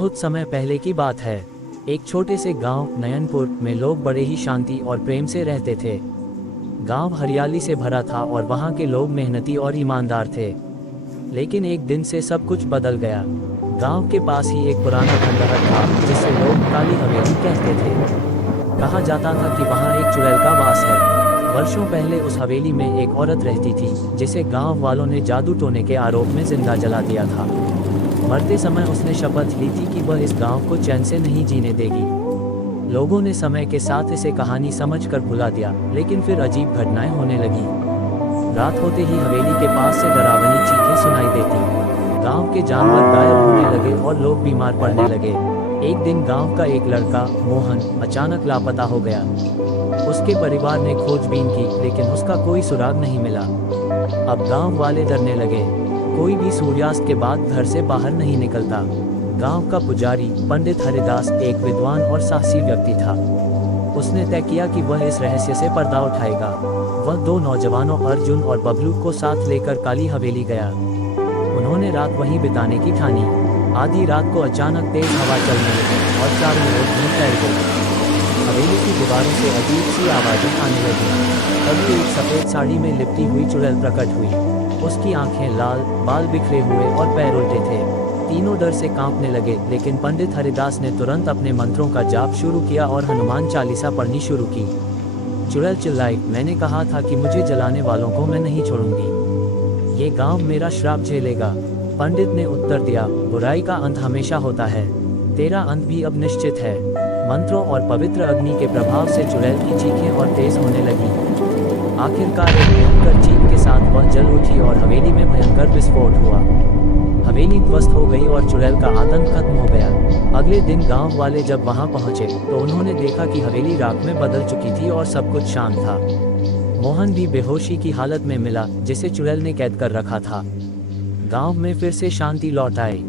बहुत समय पहले की बात है। एक छोटे से गांव नयनपुर में लोग बड़े ही शांति और प्रेम से रहते थे। गांव हरियाली से भरा था और वहां के लोग मेहनती और ईमानदार थे। लेकिन एक दिन से सब कुछ बदल गया। गांव के पास ही एक पुराना खंडहर था जिसे लोग काली हवेली कहते थे। कहा जाता था कि वहां एक चुड़ैल का वास है। वर्षों पहले उस हवेली में एक औरत रहती थी जिसे गांव वालों ने जादू टोने के आरोप में जिंदा जला दिया था। मरते समय उसने शपथ ली थी कि वह इस गांव को चैन से नहीं जीने देगी। लोगों ने समय के साथ इसे कहानी समझकर भुला दिया, लेकिन फिर अजीब घटनाएं होने लगी। रात होते ही हवेली के पास से डरावनी चीखें सुनाई देती। गांव के जानवर गायब होने लगे और लोग बीमार पड़ने लगे। एक दिन गांव का एक लड़का मोहन अचानक लापता हो गया। उसके परिवार ने खोजबीन की, लेकिन उसका कोई सुराग नहीं मिला। अब गांव वाले डरने लगे। कोई भी सूर्यास्त के बाद घर से बाहर नहीं निकलता। गांव का पुजारी पंडित हरिदास एक विद्वान और साहसी व्यक्ति था। उसने तय किया कि वह इस रहस्य से पर्दा उठाएगा। वह दो नौजवानों अर्जुन और बबलू को साथ लेकर काली हवेली गया। उन्होंने रात वहीं बिताने की ठानी। आधी रात को अचानक तेज हवा चलने लगी और चारों ओर धूम फैल गई। हवेली की दीवारों से अजीब सी आवाजें आने लगी। तभी एक सफेद साड़ी में लिपटी हुई चुड़ैल प्रकट हुई। उसकी आंखें लाल, बाल बिखरे हुए और पैर उल्टे थे। तीनों डर से कांपने लगे, लेकिन पंडित हरिदास ने तुरंत अपने मंत्रों का जाप शुरू किया और हनुमान चालीसा पढ़नी शुरू की। चुड़ैल चिल्लाई, मैंने कहा था कि मुझे जलाने वालों को मैं नहीं छोड़ूंगी। ये गांव मेरा श्राप झेलेगा। पंडित ने उत्तर दिया, बुराई का अंत हमेशा होता है। तेरा अंत भी अब निश्चित है। मंत्रों और पवित्र अग्नि के प्रभाव से चुड़ैल की चीखें और तेज होने लगी। आखिरकार एक भयंकर चीख के साथ वह जल उठी और हवेली में भयंकर विस्फोट हुआ। हवेली ध्वस्त हो गई और चुड़ैल का आतंक खत्म हो गया। अगले दिन गांव वाले जब वहां पहुंचे तो उन्होंने देखा कि हवेली राख में बदल चुकी थी और सब कुछ शांत था। मोहन भी बेहोशी की हालत में मिला, जिसे चुड़ैल ने कैद कर रखा था। गांव में फिर से शांति लौट आई।